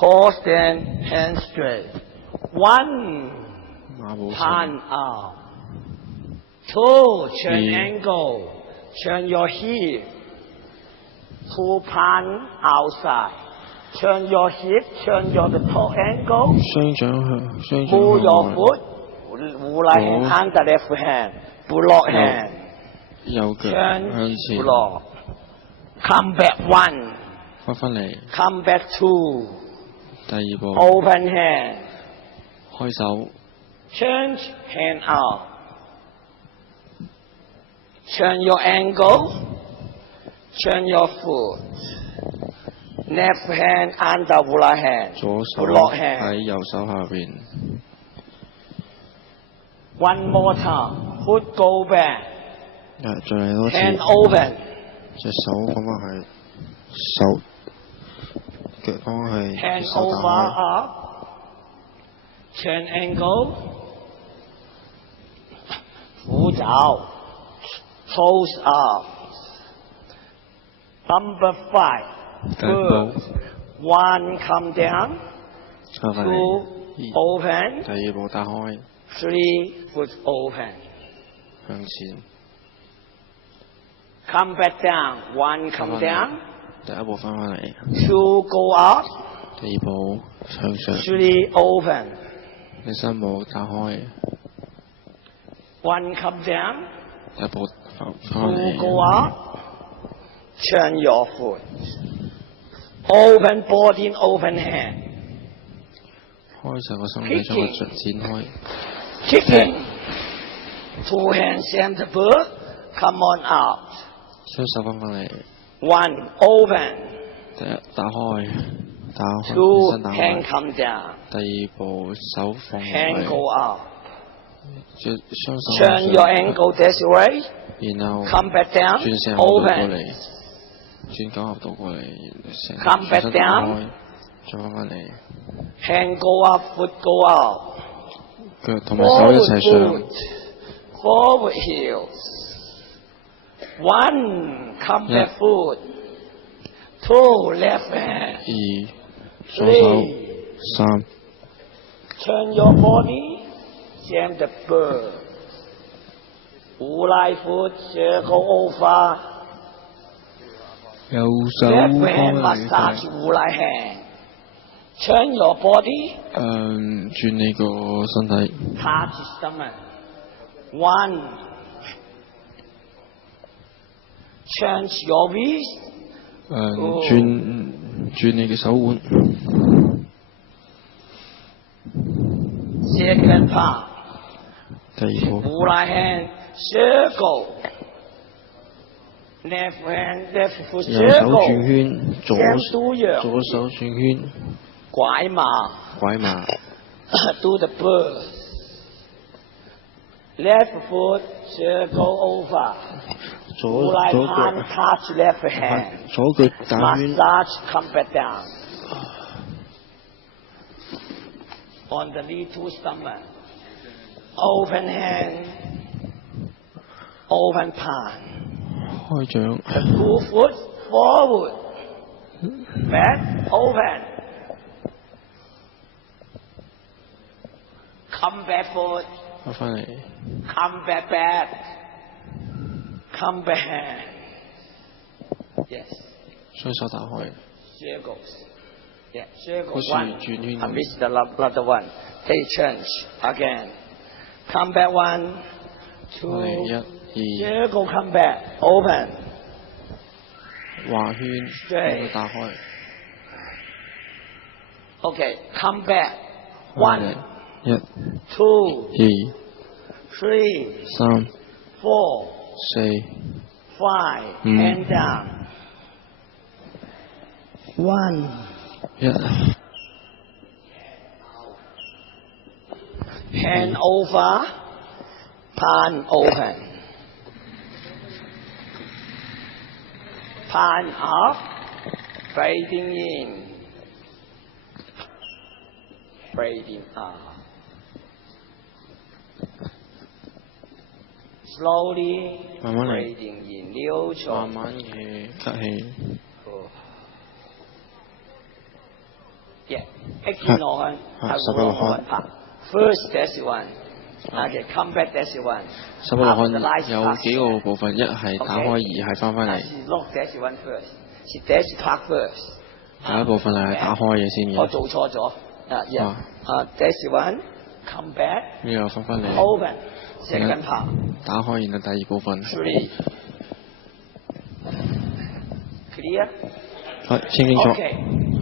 Hold stand hand straight. One, 馬步神 palm out. Two, turn Yeah. angle. Turn your hip. Two palm outside. Turn your hip, turn your toe angle. 雙掌向 Move your 外 foot. Right hand Oh. under left hand. Block hand. 右腳 Turn, 向前 block. Come back one. 翻嚟， Come back two. 第二步 Open hand. 開手 Change hand out. Turn your ankle. Turn your foot. Left hand under right hand. 左手 Block hand. 喺右手下邊， One more time. Foot go back. 再嚟多次， Hand open. 隻手放翻去，手腳放翻去， Hand 手 over 打開， up. Turn ankle. 扶爪 Toes up. Number 5. 第一步 One, come down. 翻返 Two, 嚟， open. 第二步打開， Three, foot open. 向前， Come back down. One, come down. 第一步翻返嚟， Two, go up. 第二步向上， Three, open. 第三步打開， One, come down. 第一步翻 Two, 嚟， go up. Turn your foot. Open body, open hand. 開晒個身體將個腳展開， Kicking. Two hands same the bird. Come on out. 雙手翻返嚟， One, open. 第一打開，打開 Two, 身打 hand 開， come down. 第二步手放落 Hand 嚟， go up. 隻雙手向 Turn your 上 ankle this way. 然後 Come back down. 轉成合度過 Open. 嚟，轉九合度過嚟，成 Come back 全身打 down. 開，再翻返嚟， Hand go up, foot go up. 腳同埋手一 Forward 齊上， foot. Forward heels. One, come back Yeah. foot. Two, left hand. 二左手 Three, 三 turn your body. Same the bird. Ulai foot, circle over. 右手 Left 翻 hand 返嚟 massage 嘅， Ulai hand. Turn your body. 轉你個身體， Touch stomach. One. Change your wrist. 轉你嘅手腕， Second part. 第二步 Right hand circle. Left hand, left foot 右手轉 circle. 圈，Same do your 左手轉圈，拐馬拐馬， do the bird. Left foot circle over. 左 Right 左 hand 腳 touch left hand. 左腳打圈， Massage come back down. On the knee to stomach. Open hand. Open palm. 開掌， The two foot forward. Back open. Come back foot. 翻返嚟， Come back back. Come back hand. Yes. 雙手打開， Circles. Yeah, circle 好似 one. 轉圈 I 咁， missed the other one. Take change again. Come back one, 我哋 two. 一 Circle come back. Open. 二畫圈， Straight 將佢打開， Okay. Come back. 翻 One, 嚟，一、 two, 二、 three, 三、 four, 四、 five. Mm. Hand down. One. 一、 Hand over. Palm open. Palm up. Breathing in. Breathing out. Slowly 慢慢嚟， breathing in. 溜慢長。慢嘅吸氣， Yeah. 18落去係11落去拍。First that's one. Okay, come back that's one. 11落去有幾個部分，一係打開，二係翻返嚟。Look that's one first. She dash park first. 第一部分係打開嘢先嘅。我做錯咗。That's one. Come back. 呢個翻返嚟。Open. Second part. 打開，然後第二部分。Three. Clear? 係清清楚。Okay.